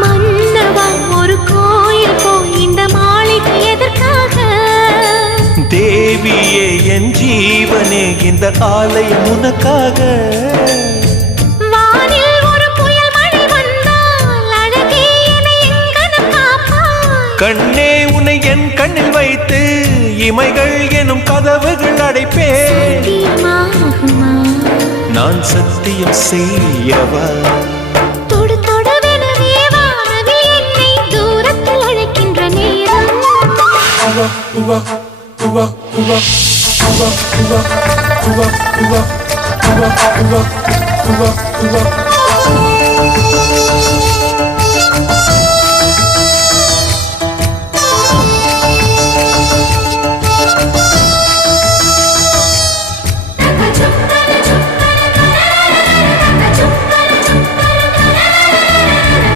மன்னவா ஒரு கோயில் போய் இந்த மாளிகை எதற்காக? தேவியே என் ஜீவனே இந்த ஆலயம் உனக்காக. வானில் ஒரு புயல் மழை வந்தால் அழகே என்னை எங்கனம் காப்பாய். கண்ணே உன்னை என் கண்ணில் வைத்து இமைகள் எனும் கதவுகள் அடைப்பேன். சத்தியமாகுமா? நான் சத்தியம் செய்யவா? தொடு தொடுவெனவே வானவில் என்னை தூரத்தில் அழைக்கின்ற நேரம்.